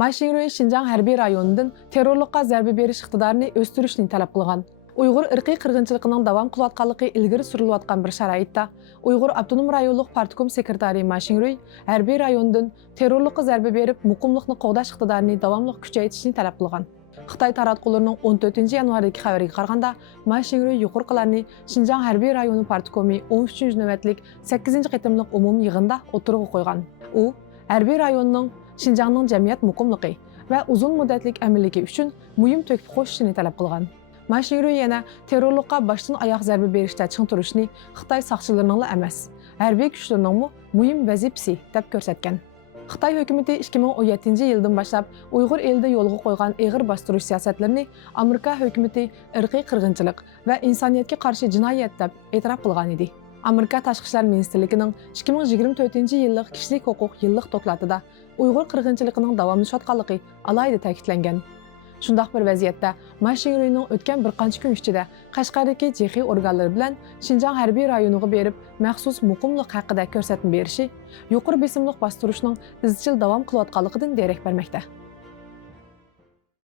Maşinroy Şinjan hərbiy rayonundan terrorluqqa zərbə beriş iqtidarını östürüşni talab qılğan. Uyğur irqiy qırğınçılığının davam qılayotqanlığı ilgiri sürülayotgan bir şəraitdə Uyğur Avtonom rayonluq partkom sekretari Maşinroy hərbiy rayonundan terrorluqqa zərbə berib muqimlikni qoğdaş iqtidarını davamlıq küçəytishni talab qılğan. Xitay taratqularının 14 yanvardagi xabariga qaraganda, Maşinroy yuqorqilarni Şinjan hərbiy rayonu partkomi 13 növbətlik 8 qitimliq umum yığında o'tirg'i qo'ygan. U hərbiy rayonning Şinjanning jamiyat muqimligi va uzun muddatlik amilligi uchun muhim to'kib qo'shishni talab qilgan. Maşinroy yana terrorluqqa boshdan oyoq zarba berishda ching turishni Xitoy soqchilarining emas, harbiy kuchlarning muhim vazifasi deb ko'rsatgan. Xitoy hukumati 2017 yildan boshlab Uyg'ur elida yo'lga qo'ygan ig'ir bostirish siyosatlarini Amerika hukumati irqiy qirg'inchilik va insoniyatga qarshi jinoyat deb e'tirof qilgan edi. Amerika Tashqi ishlar ministrligining 2024 yillik kishilik huquq yillik dokladida Uyg'ur qirg'inchiligining davomlashayotganligi alohida ta'kidlangan. Shundaq bir vaziyatda Maşinroyning o'tgan bir qancha kun ichida Qashqardagi JX organlari bilan Şinjan harbiy rayoniga berib maxsus muqimlik haqida ko'rsatma berishi yuqori besimliq bostirishning izchil davom qilayotganligidan darak bermoqda.